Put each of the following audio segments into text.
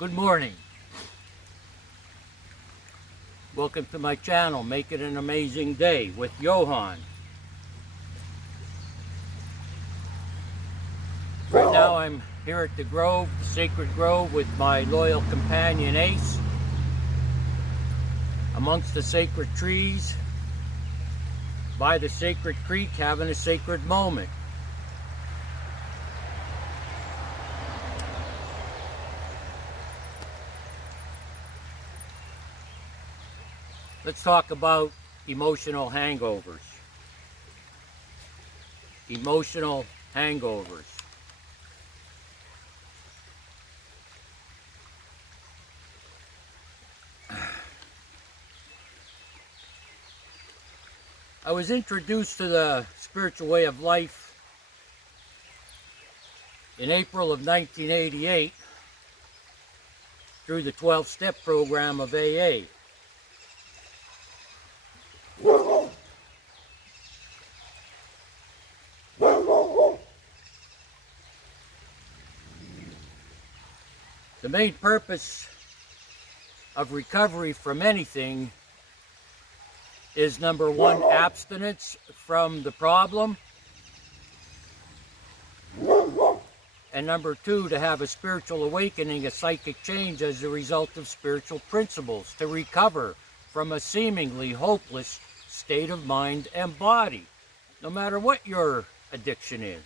Good morning. Welcome to my channel, Make It an Amazing Day with Johan. Right now I'm here at the Grove, the Sacred Grove, with my loyal companion Ace, amongst the sacred trees, by the sacred creek, having a sacred moment. Let's talk about emotional hangovers. Emotional hangovers. I was introduced to the spiritual way of life in April of 1988 through the 12-step program of AA. The main purpose of recovery from anything is, number one, abstinence from the problem, and number two, to have a spiritual awakening, a psychic change as a result of spiritual principles, to recover from a seemingly hopeless state of mind and body, no matter what your addiction is.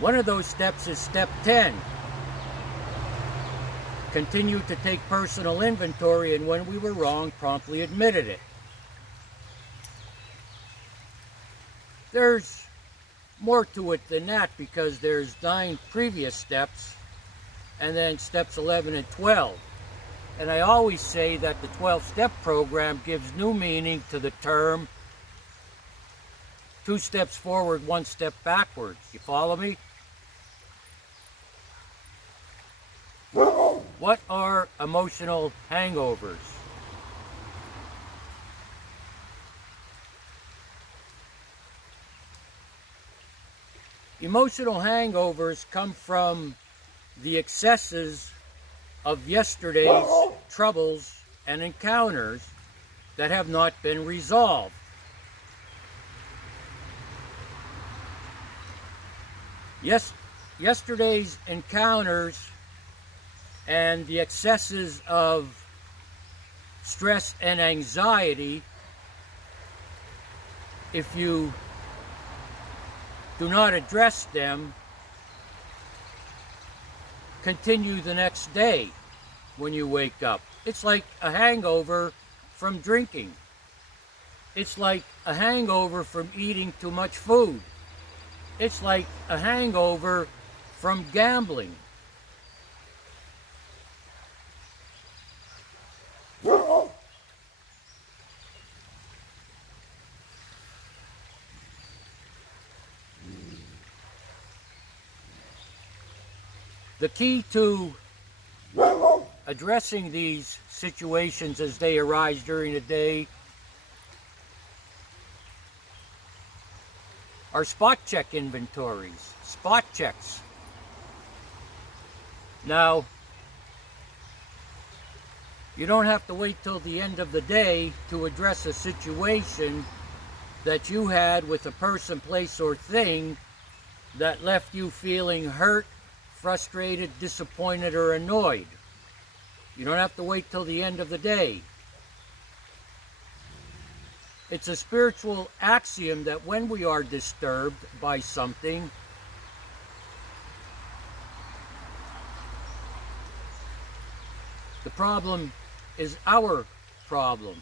One of those steps is step 10. Continue to take personal inventory, and when we were wrong, promptly admitted it. There's more to it than that, because there's 9 previous steps and then steps 11 and 12. And I always say that the 12-step program gives new meaning to the term 2 steps forward, 1 step backwards. You follow me? What are emotional hangovers? Emotional hangovers come from the excesses of yesterday's troubles and encounters that have not been resolved. Yesterday's encounters and the excesses of stress and anxiety, if you do not address them, continue the next day when you wake up. It's like a hangover from drinking. It's like a hangover from eating too much food. It's like a hangover from gambling. The key to addressing these situations as they arise during the day are spot check inventories, spot checks. Now, you don't have to wait till the end of the day to address a situation that you had with a person, place, or thing that left you feeling hurt, frustrated, disappointed, or annoyed. You don't have to wait till the end of the day. It's a spiritual axiom that when we are disturbed by something, the problem is our problem.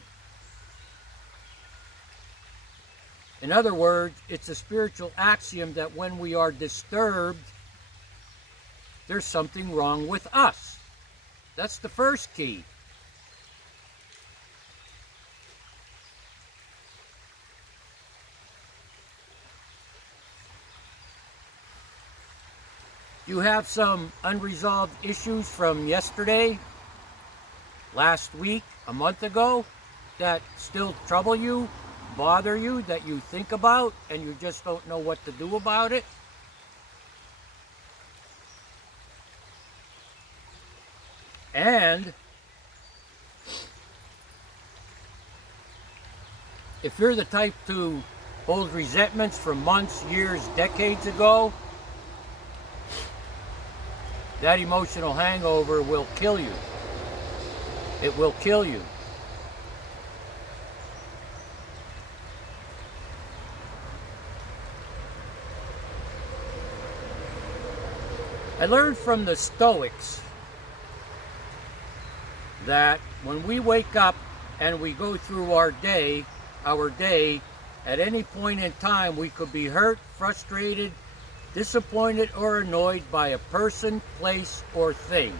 In other words, it's a spiritual axiom that when we are disturbed, there's something wrong with us. That's the first key. You have some unresolved issues from yesterday, last week, a month ago. that still trouble you, bother you, that you think about, and you just don't know what to do about it? And if you're the type to hold resentments from months, years, decades ago, that emotional hangover will kill you. It will kill you. I learned from the Stoics that when we wake up and we go through our day, at any point in time we could be hurt, frustrated, disappointed, or annoyed by a person, place, or thing.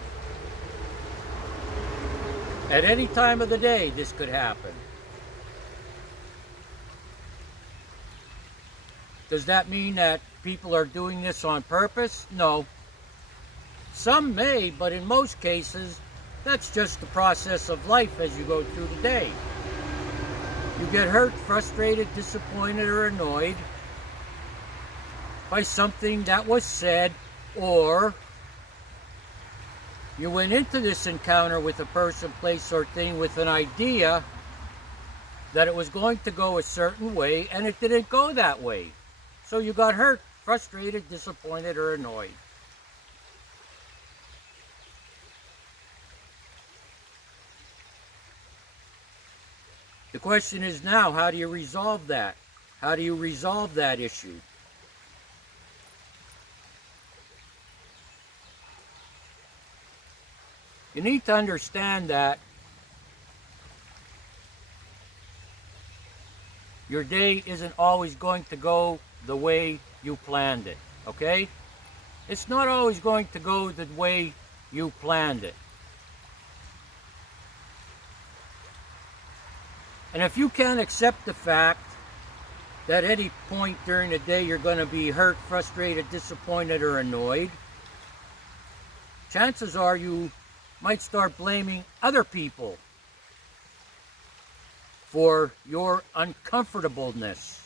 At any time of the day this could happen. Does that mean that people are doing this on purpose? No. Some may, but in most cases, that's just the process of life as you go through the day. You get hurt, frustrated, disappointed, or annoyed by something that was said, or you went into this encounter with a person, place, or thing with an idea that it was going to go a certain way, and it didn't go that way. So you got hurt, frustrated, disappointed, or annoyed. The question is now, how do you resolve that? How do you resolve that issue? You need to understand that your day isn't always going to go the way you planned it, okay? It's not always going to go the way you planned it. And if you can't accept the fact that at any point during the day you're going to be hurt, frustrated, disappointed, or annoyed, chances are you might start blaming other people for your uncomfortableness.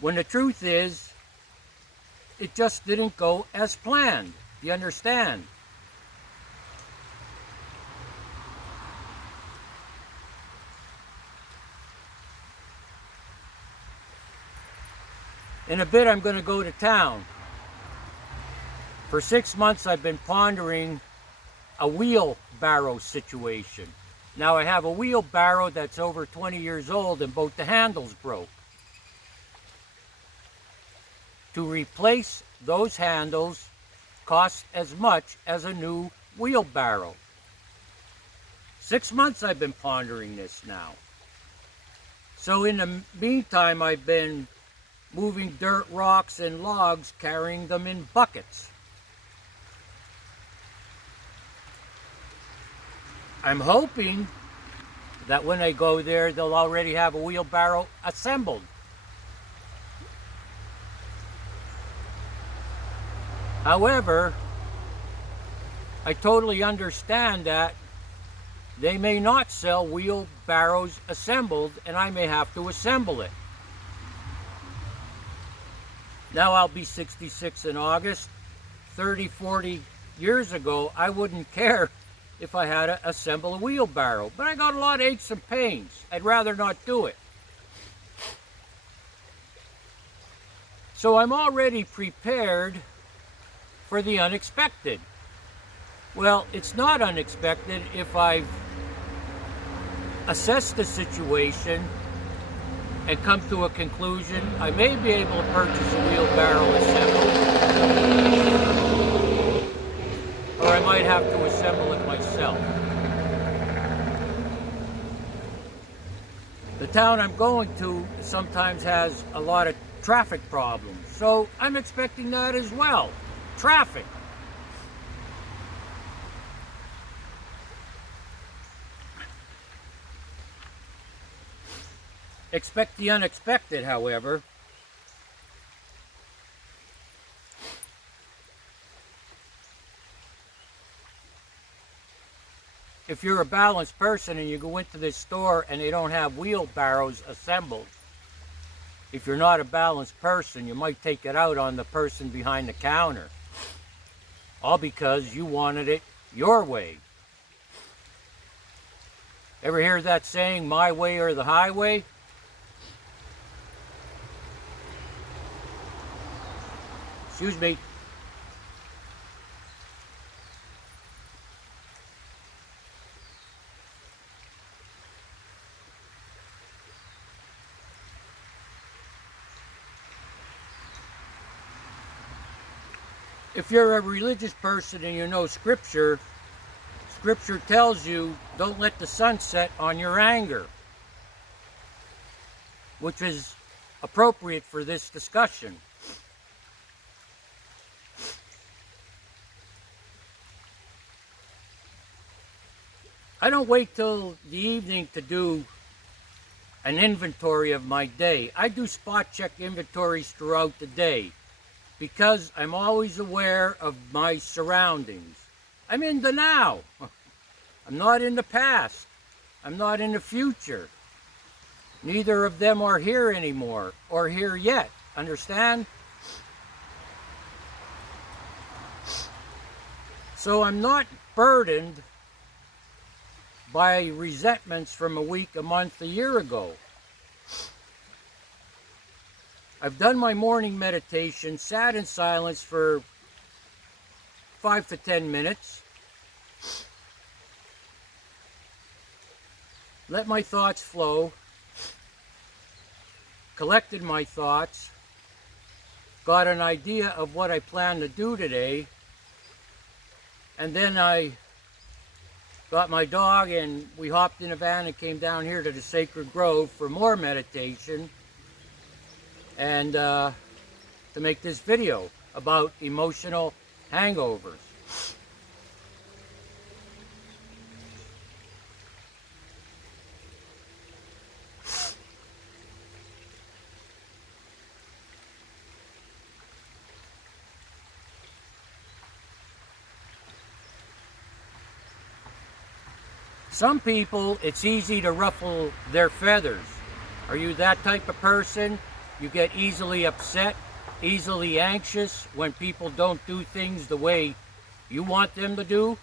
When the truth is, it just didn't go as planned. You understand? In a bit, I'm going to go to town. For 6 months, I've been pondering a wheelbarrow situation. Now, I have a wheelbarrow that's over 20 years old and both the handles broke. To replace those handles costs as much as a new wheelbarrow. 6 months I've been pondering this now. So in the meantime, I've been moving dirt, rocks, and logs, carrying them in buckets. I'm hoping that when I go there, they'll already have a wheelbarrow assembled. However, I totally understand that they may not sell wheelbarrows assembled, and I may have to assemble it. Now I'll be 66 in August. 30, 40 years ago, I wouldn't care if I had to assemble a wheelbarrow. But I got a lot of aches and pains. I'd rather not do it. So I'm already prepared for the unexpected. Well, it's not unexpected if I've assessed the situation and come to a conclusion. I may be able to purchase a wheelbarrow assembled, or I might have to assemble it myself. The town I'm going to sometimes has a lot of traffic problems, so I'm expecting that as well. Traffic. Expect the unexpected, however. if you're a balanced person and you go into this store and they don't have wheelbarrows assembled, if you're not a balanced person, you might take it out on the person behind the counter. All because you wanted it your way. Ever hear that saying, my way or the highway? Excuse me. If you're a religious person and you know Scripture, Scripture tells you, don't let the sun set on your anger, which is appropriate for this discussion. I don't wait till the evening to do an inventory of my day. I do spot check inventories throughout the day because I'm always aware of my surroundings. I'm in the now. I'm not in the past. I'm not in the future. Neither of them are here anymore or here yet. Understand? So I'm not burdened by resentments from a week, a month, a year ago. I've done my morning meditation, sat in silence for 5 to 10 minutes, let my thoughts flow, collected my thoughts, got an idea of what I plan to do today, and then I got my dog and we hopped in a van and came down here to the Sacred Grove for more meditation and to make this video about emotional hangovers. Some people, it's easy to ruffle their feathers. Are you that type of person? You get easily upset, easily anxious when people don't do things the way you want them to do,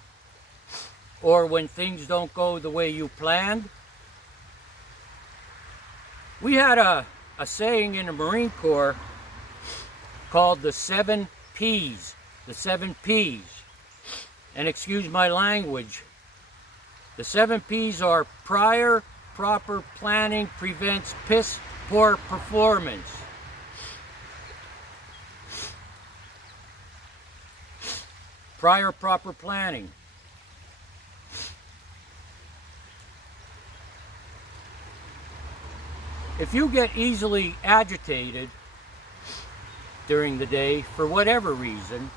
or when things don't go the way you planned. We had a saying in the Marine Corps called the 7 P's, the 7 P's. And excuse my language, the 7 P's are prior proper planning prevents piss poor performance. Prior proper planning. If you get easily agitated during the day for whatever reason,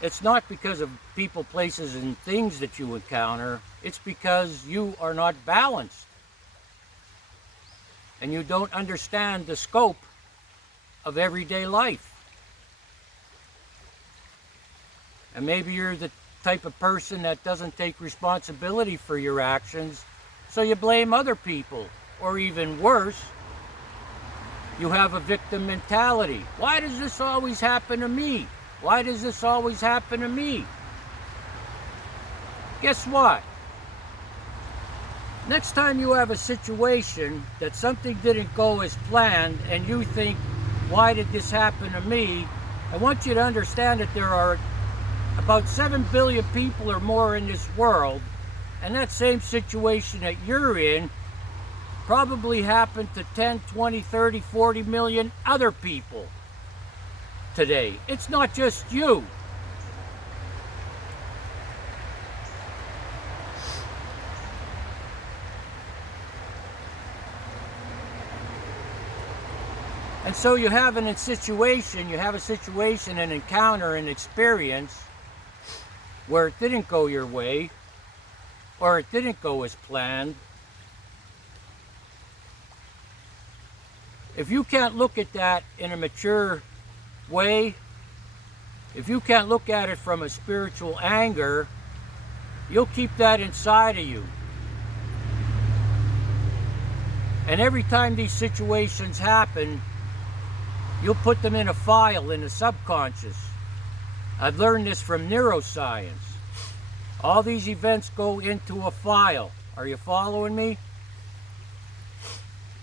it's not because of people, places, and things that you encounter. It's because you are not balanced. And you don't understand the scope of everyday life. And maybe you're the type of person that doesn't take responsibility for your actions, so you blame other people. Or even worse, you have a victim mentality. Why does this always happen to me? Why does this always happen to me? Guess what? Next time you have a situation that something didn't go as planned and you think, why did this happen to me? I want you to understand that there are about 7 billion people or more in this world, and that same situation that you're in probably happened to 10, 20, 30, 40 million other people today. It's not just you. And so you have a situation, an encounter, an experience where it didn't go your way, or it didn't go as planned. If you can't look at that in a mature way, if you can't look at it from a spiritual anger, You'll keep that inside of you. And every time these situations happen, you'll put them in a file in the subconscious. I've learned this from neuroscience. All these events go into a file. Are you following me?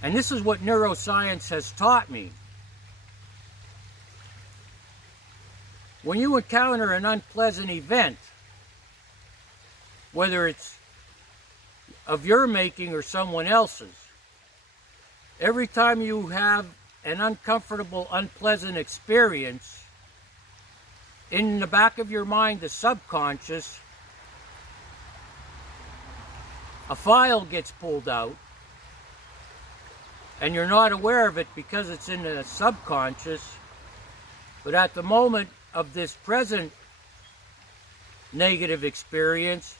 And this is what neuroscience has taught me. When you encounter an unpleasant event, whether it's of your making or someone else's, every time you have an uncomfortable, unpleasant experience, in the back of your mind, the subconscious, a file gets pulled out, and you're not aware of it because it's in the subconscious, but at the moment of this present negative experience,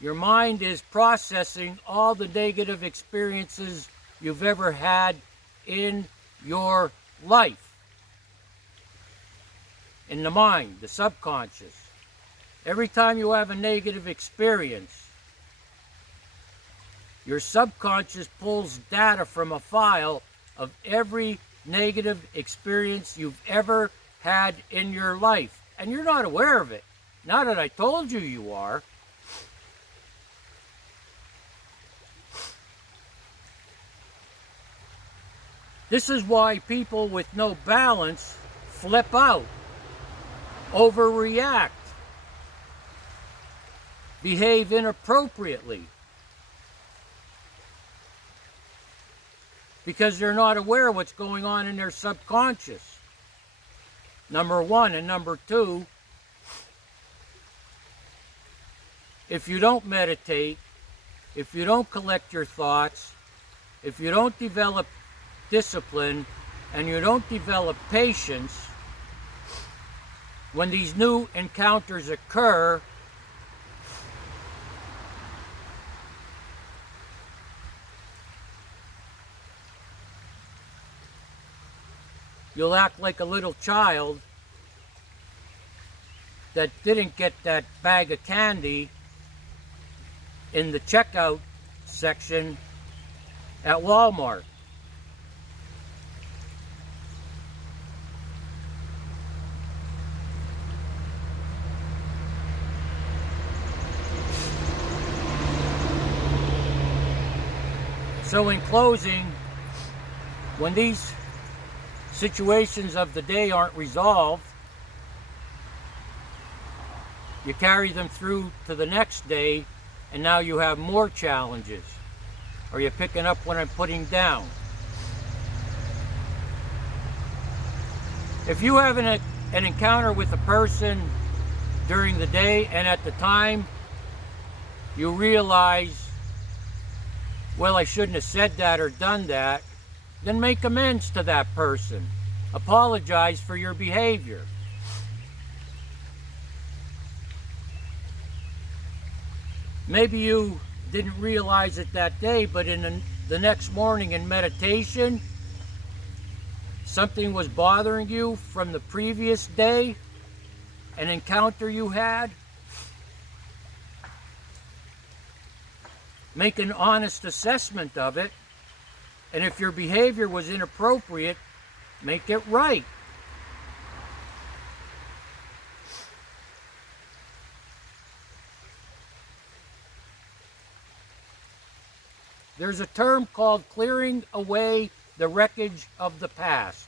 your mind is processing all the negative experiences you've ever had in your life. In the mind, the subconscious. Every time you have a negative experience, your subconscious pulls data from a file of every negative experience you've ever had in your life. And you're not aware of it. Now that I told you you are. This is why people with no balance flip out, overreact, behave inappropriately, because they're not aware of what's going on in their subconscious. Number one. And number two, if you don't meditate, if you don't collect your thoughts, if you don't develop discipline, and you don't develop patience, when these new encounters occur, you'll act like a little child that didn't get that bag of candy in the checkout section at Walmart. So in closing, when these situations of the day aren't resolved, you carry them through to the next day, and now you have more challenges. Are you picking up what I'm putting down? If you have an encounter with a person during the day, and at the time you realize, well, I shouldn't have said that or done that, then make amends to that person. Apologize for your behavior. Maybe you didn't realize it that day, but in the next morning in meditation, something was bothering you from the previous day, an encounter you had. Make an honest assessment of it, and if your behavior was inappropriate, make it right. There's a term called clearing away the wreckage of the past.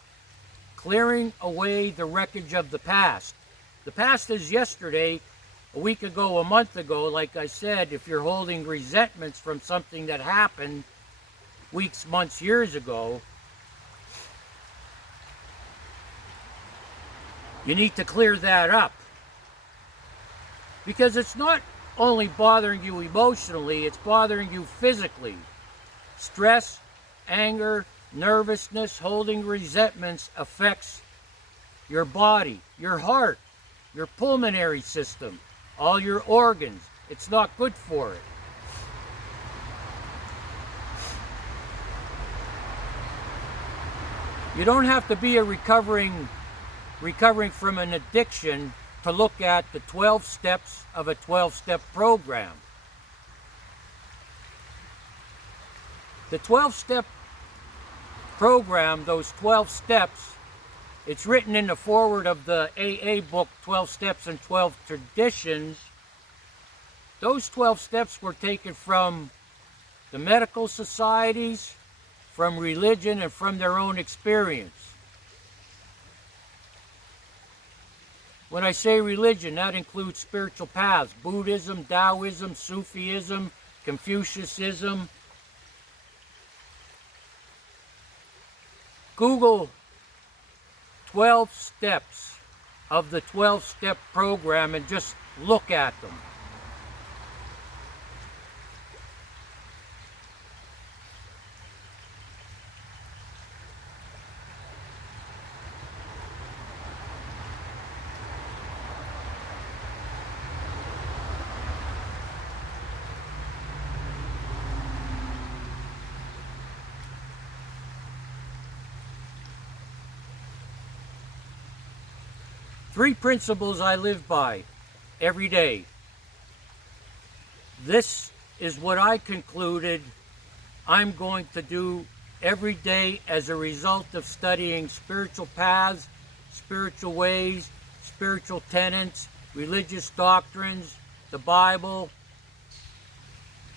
Clearing away the wreckage of the past. The past is yesterday, a week ago, a month ago. Like I said, if you're holding resentments from something that happened weeks, months, years ago, you need to clear that up. Because it's not only bothering you emotionally, it's bothering you physically. Stress, anger, nervousness, holding resentments affects your body, your heart, your pulmonary system, all your organs. It's not good for it. You don't have to be a recovering from an addiction to look at the 12 steps of a 12-step program. The 12-step program, those 12 steps, it's written in the foreword of the AA book, 12 Steps and 12 Traditions. Those 12 steps were taken from the medical societies, from religion, and from their own experience. When I say religion, that includes spiritual paths: Buddhism, Taoism, Sufism, Confucianism. Google 12 steps of the 12-step program and just look at them. Three principles I live by every day. This is what I concluded I'm going to do every day as a result of studying spiritual paths, spiritual ways, spiritual tenets, religious doctrines, the Bible.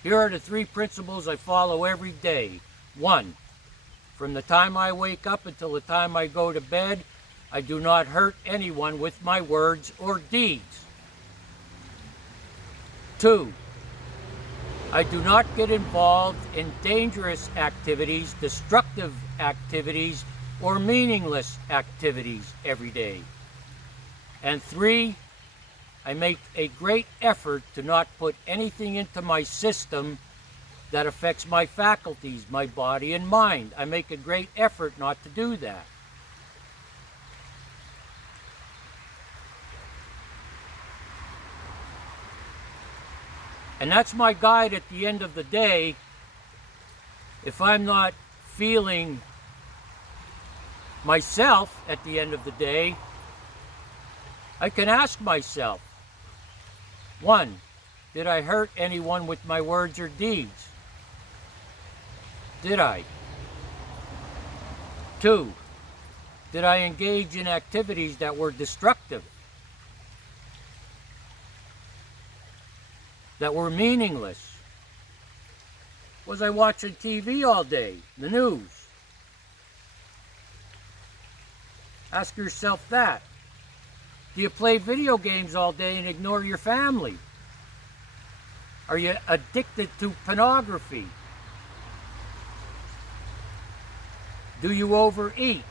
Here are the three principles I follow every day. 1, from the time I wake up until the time I go to bed, I do not hurt anyone with my words or deeds. 2, I do not get involved in dangerous activities, destructive activities, or meaningless activities every day. And 3, I make a great effort to not put anything into my system that affects my faculties, my body and mind. I make a great effort not to do that. And that's my guide at the end of the day. If I'm not feeling myself at the end of the day, I can ask myself, 1, did I hurt anyone with my words or deeds? Did I? 2, did I engage in activities that were destructive? That were meaningless? Was I watching TV all day, the news? Ask yourself that. Do you play video games all day and ignore your family? Are you addicted to pornography? Do you overeat?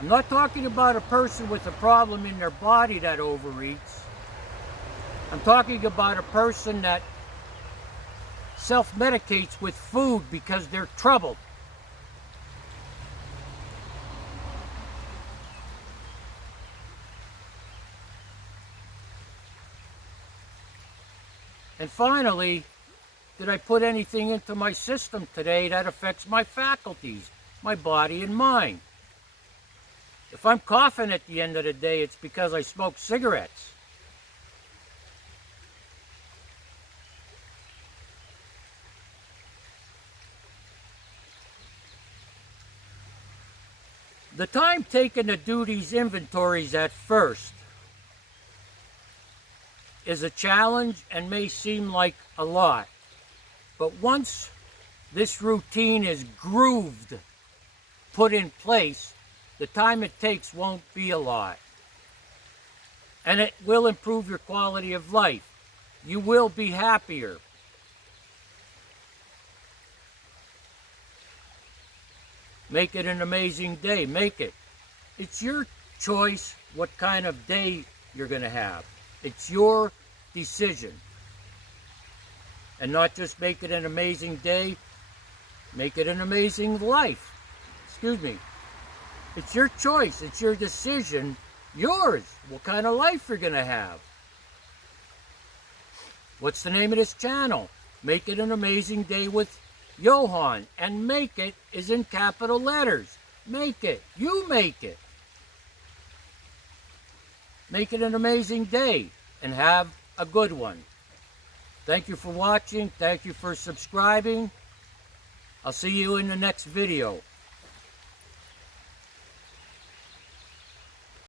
I'm not talking about a person with a problem in their body that overeats. I'm talking about a person that self-medicates with food because they're troubled. And finally, did I put anything into my system today that affects my faculties, my body and mind? If I'm coughing at the end of the day, it's because I smoked cigarettes. The time taken to do these inventories at first is a challenge and may seem like a lot. But once this routine is grooved, put in place, the time it takes won't be a lot. And it will improve your quality of life. You will be happier. Make it an amazing day. Make it. It's your choice what kind of day you're going to have. It's your decision. And not just make it an amazing day, make it an amazing life. Excuse me. It's your choice. It's your decision. Yours. What kind of life you're going to have. What's the name of this channel? Make it an amazing day with Johan, and make it is in capital letters. Make it. You make it. Make it an amazing day and have a good one. Thank you for watching. Thank you for subscribing. I'll see you in the next video.